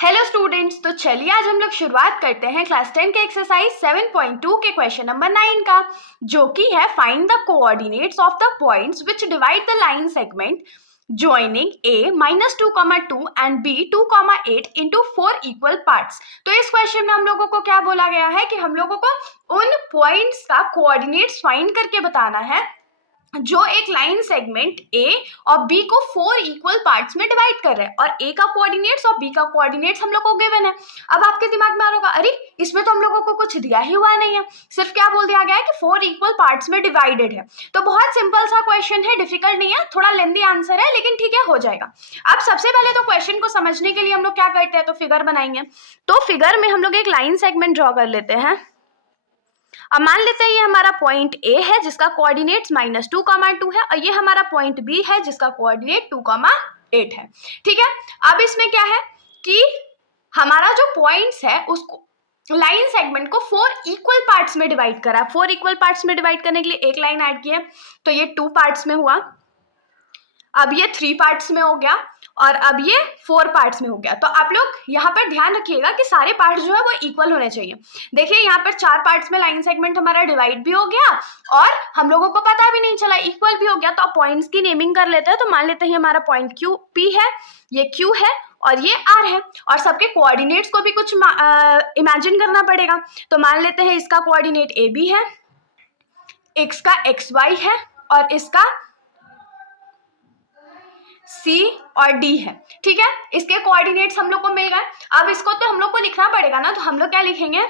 Hello students, तो चलिए आज हम लोग शुरुआत करते हैं क्लास 10 के एक्सरसाइज 7.2 के क्वेश्चन नंबर 9 का, जो कि है find the coordinates of the points which divide the line segment joining a -2, 2 and b 2, 8 into 4 equal parts. तो इस क्वेश्चन में हम लोगों को क्या बोला गया है कि हम लोगों को उन पॉइंट्स का कोऑर्डिनेट्स फाइंड करके बताना है जो एक लाइन सेगमेंट ए और बी को 4 इक्वल पार्ट्स में डिवाइड कर रहे हैं, और ए का कोऑर्डिनेट्स और बी का कोऑर्डिनेट्स हम लोग को गिवन है। अब आपके दिमाग में आ रहा होगा, अरे इसमें तो हम लोगों को कुछ दिया ही हुआ नहीं है, सिर्फ क्या बोल दिया गया है कि 4 इक्वल पार्ट्स में डिवाइडेड है। तो बहुत सिंपल सा क्वेश्चन है, डिफिकल्ट नहीं है, थोड़ा लेंदी आंसर है, लेकिन ठीक है, हो जाएगा। अब सबसे पहले तो क्वेश्चन को समझने के लिए हम लोग क्या करते हैं, तो फिगर बनाएंगे। तो फिगर में हम लोग एक लाइन सेगमेंट ड्रॉ कर लेते हैं। अब मान लेते हैं ये हमारा पॉइंट ए है जिसका कोऑर्डिनेट्स -2, 2 है, और ये हमारा पॉइंट बी है जिसका कोऑर्डिनेट 2, 8 है। ठीक है, अब इसमें क्या है कि हमारा जो पॉइंट्स है उसको लाइन सेगमेंट को 4 इक्वल पार्ट्स में डिवाइड करा। 4 इक्वल पार्ट्स में डिवाइड करने के लिए एक लाइन ऐड की है, तो ये 2 पार्ट्स में हुआ, अब ये 3 पार्ट्स में हो गया, और अब ये 4 पार्ट्स में हो गया। तो आप लोग यहाँ पर ध्यान रखिएगा कि सारे पार्ट्स जो है वो इक्वल होने चाहिए। देखिए यहाँ पर 4 पार्ट्स में लाइन सेगमेंट हमारा डिवाइड भी हो गया और हम लोगों को पता भी नहीं चला, इक्वल भी हो गया। तो अब पॉइंट्स की नेमिंग कर लेते हैं। तो मान लेते हैं हमारा पॉइंट क्यू पी है, ये क्यू है और ये आर है, और सबके कोऑर्डिनेट्स को भी कुछ इमेजिन करना पड़ेगा। तो मान लेते हैं इसका कोऑर्डिनेट ए बी है, एक्स का एक्स वाई है, और इसका C और D है। ठीक है, इसके कोऑर्डिनेट्स हम लोग को मिल गए। अब इसको तो हम लोग को लिखना पड़ेगा ना, तो हम लोग क्या लिखेंगे,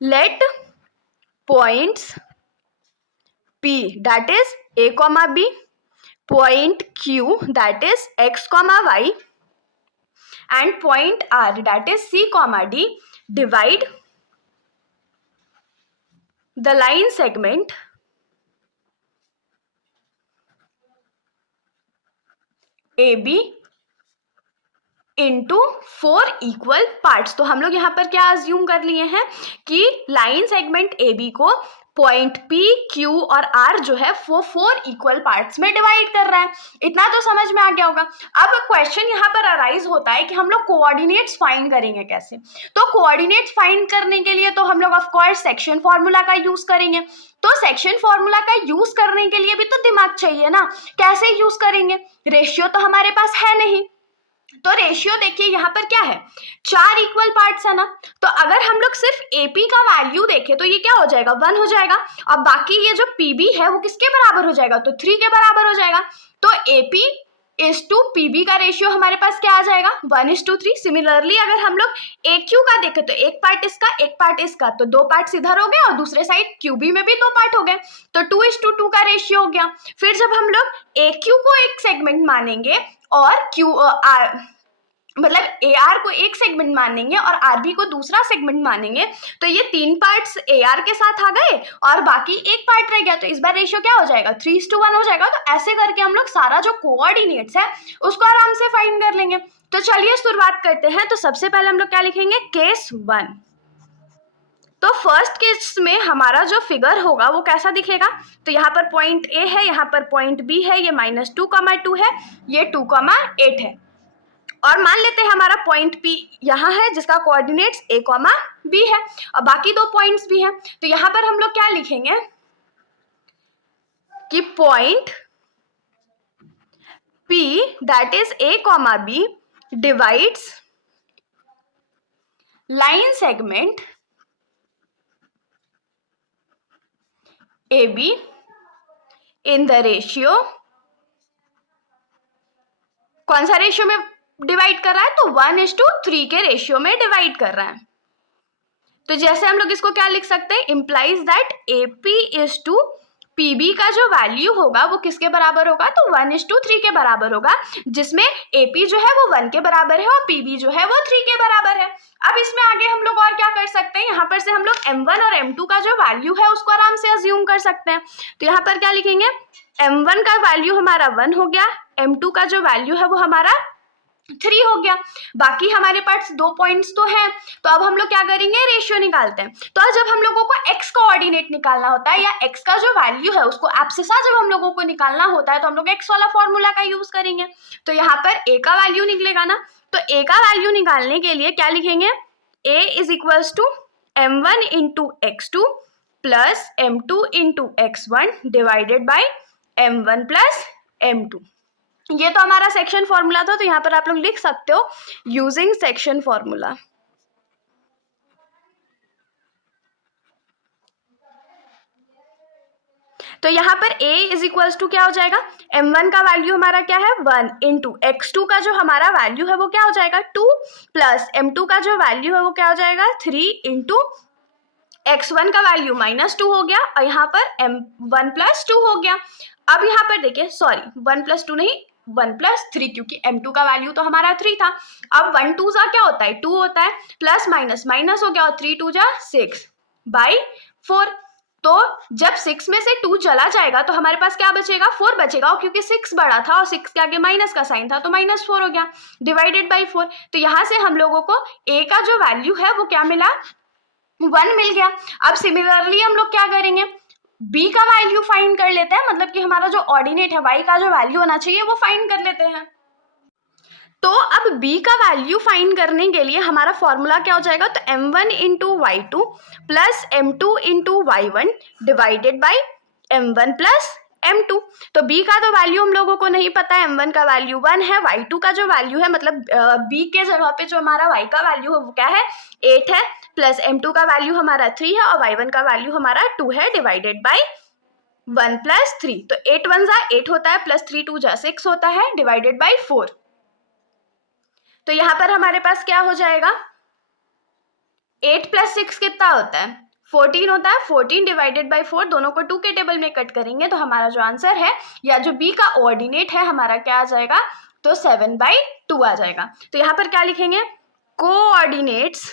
let points P that is A, B, point Q that is X, Y and point R that is C, D divide the line segment AB into 4 equal parts. तो हम लोग यहाँ पर क्या अज्यूम कर लिए हैं कि लाइन सेगमेंट AB को पॉइंट P, Q और R जो है वो 4 इक्वल पार्ट्स में डिवाइड कर रहा है। इतना तो समझ में आ गया होगा। अब क्वेश्चन यहाँ पर अराइज होता है कि हम लोग कोऑर्डिनेट्स फाइंड करेंगे कैसे। तो कोऑर्डिनेट्स फाइंड करने के लिए तो हम लोग ऑफ कोर्स सेक्शन फॉर्मूला का यूज करेंगे। तो सेक्शन फॉर्मूला का यूज करने के लिए भी तो दिमाग चाहिए ना, कैसे यूज करेंगे, रेशियो तो हमारे पास है नहीं। तो रेशियो देखिए यहाँ पर क्या है, 4 इक्वल पार्ट्स है ना, तो अगर हम लोग सिर्फ AP का वैल्यू देखें तो ये क्या हो जाएगा, 1 हो जाएगा। और बाकी ये जो PB है वो किसके बराबर हो जाएगा, तो 3 के बराबर हो जाएगा। तो AP इज टू PB का रेशियो हमारे पास क्या आ जाएगा, 1:3। सिमिलरली अगर हम लोग AQ का देखें तो एक पार्ट इसका एक पार्ट इसका, तो 2 पार्ट्स इधर हो गए और दूसरे साइड QB में भी 2 पार्ट हो गए, तो 2:2 का रेशियो हो गया। फिर जब हम लोग AQ को एक सेगमेंट मानेंगे और मतलब AR को एक सेगमेंट मानेंगे और RB को दूसरा सेगमेंट मानेंगे, तो ये 3 पार्ट्स AR के साथ आ गए और बाकी एक पार्ट रह गया। तो इस बार रेशियो क्या हो जाएगा, 3:1 हो जाएगा। तो ऐसे करके हम लोग सारा जो कोऑर्डिनेट्स है उसको आराम से फाइंड कर लेंगे। तो चलिए शुरुआत करते हैं। तो सबसे पहले हम लोग क्या लिखेंगे, केस 1। तो फर्स्ट केस में हमारा जो फिगर होगा वो कैसा दिखेगा, तो यहाँ पर पॉइंट A है, यहाँ पर पॉइंट B है, ये -2, 2 है, ये 2, 8 है, और मान लेते हैं हमारा पॉइंट P यहाँ है जिसका कोऑर्डिनेट्स A, B है, और बाकी 2 पॉइंट्स भी हैं। तो यहाँ पर हम लोग क्या लिखेंगे कि point P that is A, B divides line segment AB in the ratio, कौन सा रेशियो में डिवाइड कर रहा है, तो 1:3 के रेशियो में डिवाइड कर रहा है। तो जैसे हम लोग इसको क्या लिख सकते हैं, implies that AP is to PB का जो वैल्यू होगा वो किसके बराबर होगा, तो 1:3 के बराबर होगा, जिसमें AP जो है वो 1 के बराबर है और PB जो है वो 3 के बराबर है। अब इसमें आगे हम लोग और क्या कर सकते हैं, यहाँ पर से हम लोग M1 और M2 का जो वैल्यू है उसको आराम से अज्यूम कर सकते हैं। तो यहाँ पर क्या लिखेंगे, M1 का वैल्यू हमारा 1 हो गया, M2 का जो वैल्यू है वो हमारा 3 हो गया। बाकी हमारे पास 2 पॉइंट्स तो हैं, तो अब हम लोग क्या करेंगे, रेशियो निकालते हैं। तो जब हम लोगों को x कोऑर्डिनेट निकालना होता है या x का जो वैल्यू है उसको एब्सिसा जब हम लोगों को निकालना होता है तो हम लोग x वाला फॉर्मूला का यूज करेंगे। तो यहाँ पर a का वैल्यू निकलेगा ना, तो a का वैल्यू निकालने के लिए क्या लिखेंगे, a is equals to m1 into x2 plus m2 into x1 divided by m1 plus m2। ये तो हमारा सेक्शन फॉर्मूला था, तो यहाँ पर आप लोग लिख सकते हो यूजिंग सेक्शन फॉर्मूला। तो यहाँ पर a इज इक्वल्स टू क्या हो जाएगा, m1 का वैल्यू हमारा क्या है 1 इंटू x2 का जो हमारा वैल्यू है वो क्या हो जाएगा 2 प्लस m2 का जो वैल्यू है वो क्या हो जाएगा 3 इंटू x1 का वैल्यू -2 हो गया और यहाँ पर m1 प्लस 2 हो गया। अब यहाँ पर देखिए, सॉरी 1 प्लस 2 नहीं 1 प्लस 3, क्योंकि m2 का वैल्यू तो हमारा 3 था। अब 1 2 जा क्या होता है 2 होता है, प्लस माइनस माइनस हो गया और 3 2 जा 6 बाई 4। तो जब 6 में से 2 चला जाएगा तो हमारे पास क्या बचेगा 4 बचेगा, और क्योंकि 6 बड़ा था और 6 के आगे माइनस का साइन था तो -4 हो गया डिवाइडेड बाई 4। तो यहाँ से हम लोगों को a का जो वैल्यू है वो क्या मिला 1 मिल गया। अब सिमिलरली हम लोग क्या करेंगे, b का वैल्यू फाइंड कर लेते हैं, मतलब कि हमारा जो ऑर्डिनेट है y का जो वैल्यू होना चाहिए वो फाइंड कर लेते हैं। तो अब b का वैल्यू फाइंड करने के लिए हमारा फॉर्मूला क्या हो जाएगा, तो m1 into y2 plus m2 into y1 divided by m1 plus m2। तो b का तो वैल्यू हम लोगों को नहीं पता है, m1 का वैल्यू 1 है, y2 का जो वैल्यू है मतलब b के जगह पे जो हमारा y का वैल्यू है वो क्या है 8 है, प्लस m2 का वैल्यू हमारा 3 है और y1 का वैल्यू हमारा 2 है डिवाइडेड बाई 1 प्लस 3। तो 8 1 जा 8 होता है, प्लस 3 2 जा 6 होता है डिवाइडेड बाई 4। तो यहाँ पर हमारे पास क्या हो जाएगा 8 प्लस 6 कितना होता है 14 होता है, 14 डिवाइडेड बाई 4 दोनों को 2 के टेबल में कट करेंगे तो हमारा जो आंसर है या जो b का ऑर्डिनेट है हमारा क्या आ जाएगा, तो 7/2 आ जाएगा। तो यहाँ पर क्या लिखेंगे, कोऑर्डिनेट्स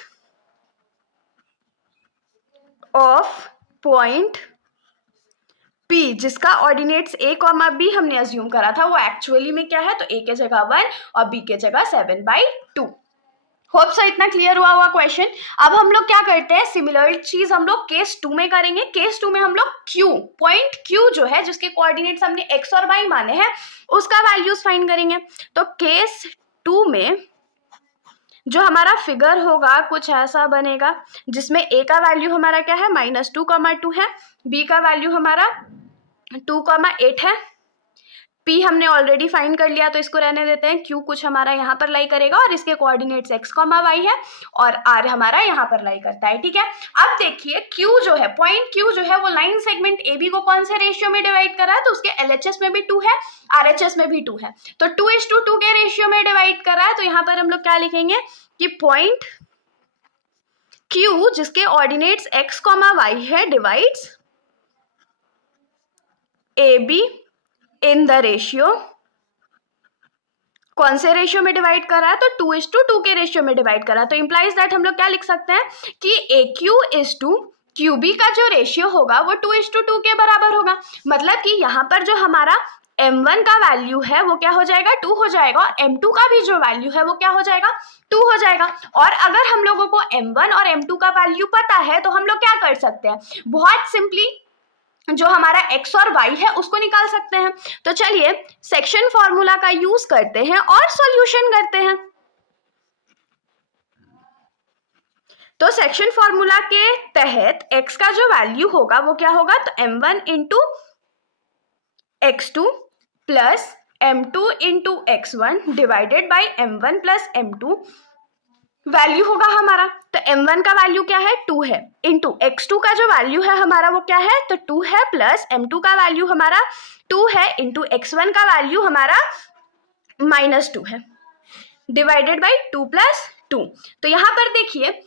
ऑफ पॉइंट P जिसका ऑर्डिनेट्स a, b हमने अज्यूम करा था वो एक्चुअली में क्या है, तो a के जगह 1 और b के जगह 7/2। होप सो इतना क्लियर हुआ क्वेश्चन। अब हम लोग क्या करते हैं, सिमिलर चीज हम लोग केस 2 में करेंगे। केस 2 में हम लोग Q पॉइंट Q जो है जिसके कोऑर्डिनेट्स हमने x और y माने हैं उसका वैल्यूज फाइंड करेंगे। तो केस 2 में जो हमारा फिगर होगा कुछ ऐसा बनेगा जिसमें a का वैल्यू हमारा क्या है -2,2 है, b का वैल्यू हमारा 2,8 है, p हमने ऑलरेडी फाइंड कर लिया तो इसको रहने देते हैं। q कुछ हमारा यहाँ पर लाई करेगा और इसके कोऑर्डिनेट्स x, y है और r हमारा यहाँ पर लाई करता है, ठीक है। अब देखिए q जो है पॉइंट q जो है वो लाइन सेगमेंट AB को कौन से रेशियो में डिवाइड कर रहा है, तो उसके LHS में भी 2 है, RHS में भी 2 है, तो 2:2 के रेशियो में डिवाइड कर रहा है। तो यहाँ पर हम लोग क्या लिखेंगे कि पॉइंट q जिसके ऑर्डिनेट्स x, y है divides AB in the ratio, कौन से रेशियो में डिवाइड कर रहा है, तो 2:2 के रेशियो में डिवाइड कर रहा है। तो इंप्लाइज दैट हम लोग क्या लिख सकते हैं कि AQ इज टू QB का जो रेशियो होगा वो 2:2 के बराबर होगा। मतलब कि यहाँ पर जो हमारा m1 का वैल्यू है वो क्या हो जाएगा 2 हो जाएगा और m2 का भी जो वैल्यू है वो क्या हो जाएगा 2 हो जाएगा। और अगर हम लोगों को m1 और m2 का वैल्यू पता है तो हम लोग क्या कर सकते हैं, बहुत सिंपली जो हमारा x और y है उसको निकाल सकते हैं। तो चलिए सेक्शन फॉर्मूला का यूज करते हैं और सॉल्यूशन करते हैं। तो सेक्शन फॉर्मूला के तहत x का जो वैल्यू होगा वो क्या होगा, तो m1 into x2 plus m2 into x1 divided by m1 plus m2 value होगा हमारा। तो m1 का वैल्यू क्या है 2 है, इंटू x2 का जो वैल्यू है हमारा वो क्या है, तो 2 है, प्लस m2 का वैल्यू हमारा 2 है, इंटू x1 का वैल्यू हमारा -2 है, डिवाइडेड बाई 2 प्लस 2। तो यहाँ पर देखिए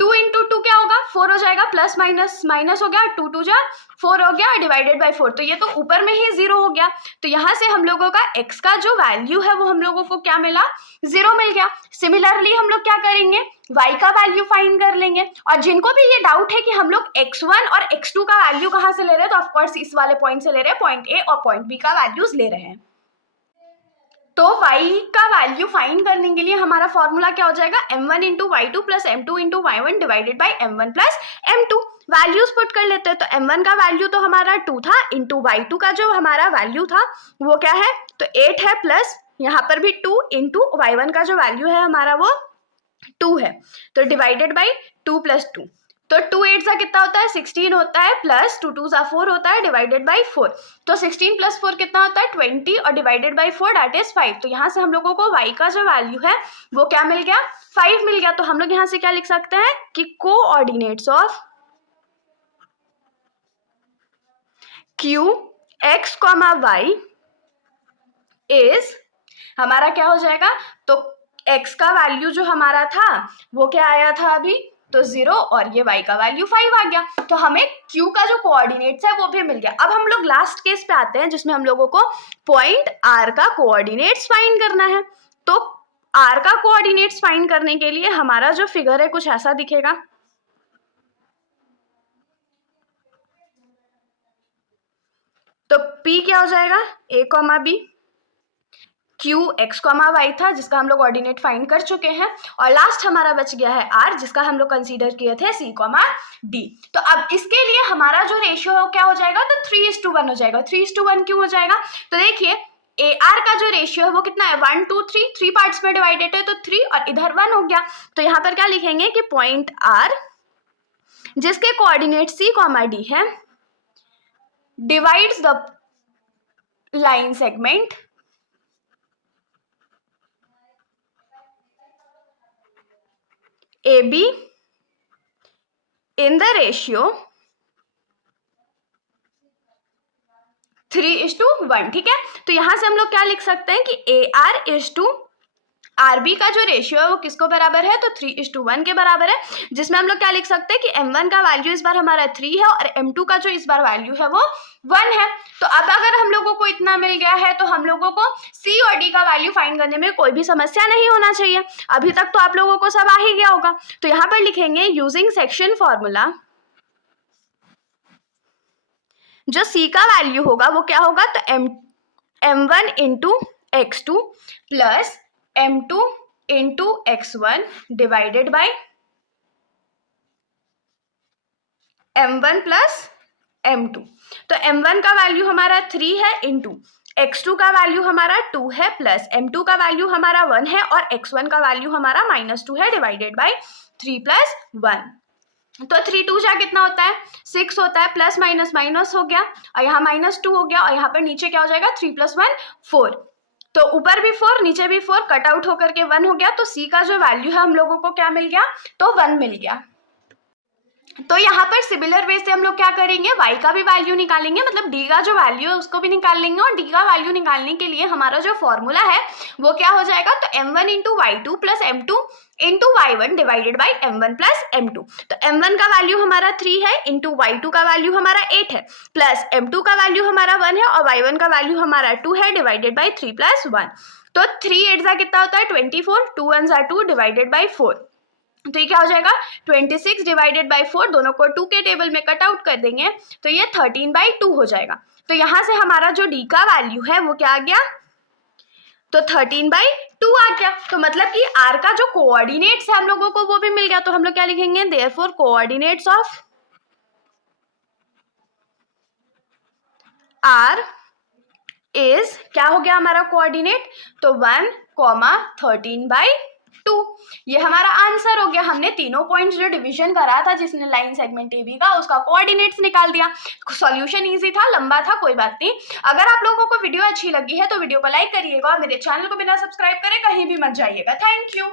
2 इंटू 2 क्या होगा 4 हो जाएगा, प्लस माइनस माइनस हो गया, 2 2 जा 4 हो गया डिवाइडेड बाई 4। तो ये तो ऊपर में ही 0 हो गया। तो यहाँ से हम लोगों का x का जो वैल्यू है वो हम लोगों को क्या मिला 0 मिल गया। सिमिलरली हम लोग क्या करेंगे y का वैल्यू फाइंड कर लेंगे। और जिनको भी ये डाउट है कि हम लोग x1 और x2 का वैल्यू कहाँ से ले रहे हैं, तो ऑफकोर्स इस वाले पॉइंट से ले रहे हैं, पॉइंट A और पॉइंट B का वैल्यूज ले रहे हैं। तो y का वैल्यू फाइंड करने के लिए हमारा फॉर्मूला क्या हो जाएगा, m1 into y2 plus m2 into y1 divided by m1 plus m2। Values put कर लेते हैं। तो m1 का वैल्यू तो हमारा 2 था, इंटू y2 का जो हमारा वैल्यू था वो क्या है, तो 8 है, प्लस यहाँ पर भी 2 इंटू y1 का जो वैल्यू है हमारा वो 2 है, तो डिवाइडेड बाई 2 प्लस 2। तो 2 8 सा कितना होता है, 16 होता है, प्लस 2 2 सा 4 होता है, डिवाइडेड बाई 4। तो 16 प्लस 4 कितना होता है, 20, और डिवाइडेड बाई 4 दैट इज 5। तो यहाँ से हम लोगों को y का जो वैल्यू है वो क्या मिल गया, 5 मिल गया। तो हम लोग यहाँ से क्या लिख सकते हैं कि coordinates of q x, y is, हमारा क्या हो जाएगा, तो x का वैल्यू जो हमारा था वो क्या आया था अभी, तो 0, और ये y का वैल्यू 5 आ गया। तो हमें q का जो कोऑर्डिनेट्स है वो भी मिल गया। अब हम लोग लास्ट केस पे आते हैं जिसमें हम लोगों को पॉइंट r का कोऑर्डिनेट्स फाइंड करना है। तो r का कोऑर्डिनेट्स फाइंड करने के लिए हमारा जो फिगर है कुछ ऐसा दिखेगा। तो p क्या हो जाएगा, a, b, q x, y था जिसका हम लोग कोऑर्डिनेट फाइंड कर चुके हैं, और लास्ट हमारा बच गया है r जिसका हम लोग कंसीडर किए थे c, d। तो अब इसके लिए हमारा जो रेशियो क्या हो जाएगा, तो 3:1 हो जाएगा। 3:1 क्यों हो जाएगा, तो देखिए AR का जो रेशियो है वो कितना है, 1 2 3, 3 पार्ट्स में डिवाइडेड है, तो 3 और इधर 1 हो गया। तो यहाँ पर क्या लिखेंगे कि पॉइंट R जिसके कोऑर्डिनेट c, d है, divides the line segment AB in the ratio 3:1। ठीक है, तो यहां से हम लोग क्या लिख सकते हैं कि AR इज टू RB का जो रेशियो है वो किसको बराबर है, तो 3:1 के बराबर है, जिसमें हम लोग क्या लिख सकते हैं कि M1 का वैल्यू इस बार हमारा 3 है और M2 का जो इस बार वैल्यू है वो 1 है। तो अब अगर हम लोगों को इतना मिल गया है तो हम लोगों को C और D का वैल्यू फाइंड करने में कोई भी समस्या नहीं होना चाहिए। अभी तक तो आप लोगों को सब आ ही गया होगा। तो यहाँ पर लिखेंगे यूजिंग सेक्शन फॉर्मूला, जो C का वैल्यू होगा वो क्या होगा, तो M1 into x2 plus M2 into x1 divided by M1 plus M2। तो M1 का वैल्यू हमारा 3 है, इंटू x2 का वैल्यू हमारा 2 है, प्लस M2 का वैल्यू हमारा 1 है, और x1 का वैल्यू हमारा -2 है, डिवाइडेड बाई 3 + 1। तो 3 2 जा कितना होता है, 6 होता है, प्लस माइनस माइनस हो गया, और यहाँ -2 हो गया, और यहाँ पर नीचे क्या हो जाएगा, 3 + 1 4। तो ऊपर भी 4 नीचे भी 4, कट आउट होकर के 1 हो गया। तो C का जो वैल्यू है हम लोगों को क्या मिल गया, तो 1 मिल गया। तो यहाँ पर सिमिलर वे से हम लोग क्या करेंगे, y का भी वैल्यू निकालेंगे, मतलब d का जो वैल्यू है उसको भी निकाल लेंगे, और d का वैल्यू निकालने के लिए हमारा जो फॉर्मूला है वो क्या हो जाएगा, तो m1 into y2 plus m2 into y1 divided by m1 plus m2। तो m1 का वैल्यू हमारा 3 है, इंटू y2 का वैल्यू हमारा 8 है, प्लस m2 का वैल्यू हमारा 1 है, और y1 का वैल्यू हमारा 2 है, डिवाइडेड बाई 3 + 1। तो 3 8 जा कितना होता है, 24, 2 1 जा 2 डिवाइडेड बाई 4। तो ये क्या हो जाएगा, 26 डिवाइडेड बाई 4, दोनों को 2 के टेबल में कट आउट कर देंगे तो ये 13/2 हो जाएगा। तो यहाँ से हमारा जो d का वैल्यू है वो क्या आ गया, तो 13/2 आ गया। तो मतलब कि r का जो कोऑर्डिनेट्स है हम लोगों को वो भी मिल गया। तो हम लोग क्या लिखेंगे, therefore coordinates of r is, क्या हो गया हमारा कोऑर्डिनेट, तो 1, 13/2। ये हमारा आंसर हो गया। हमने तीनों पॉइंट्स जो डिवीजन करा था जिसने लाइन सेगमेंट AB का, उसका कोऑर्डिनेट्स निकाल दिया। सॉल्यूशन इजी था, लंबा था, कोई बात नहीं। अगर आप लोगों को वीडियो अच्छी लगी है तो वीडियो को लाइक करिएगा, और मेरे चैनल को बिना सब्सक्राइब करे कहीं भी मत जाइएगा। Thank you.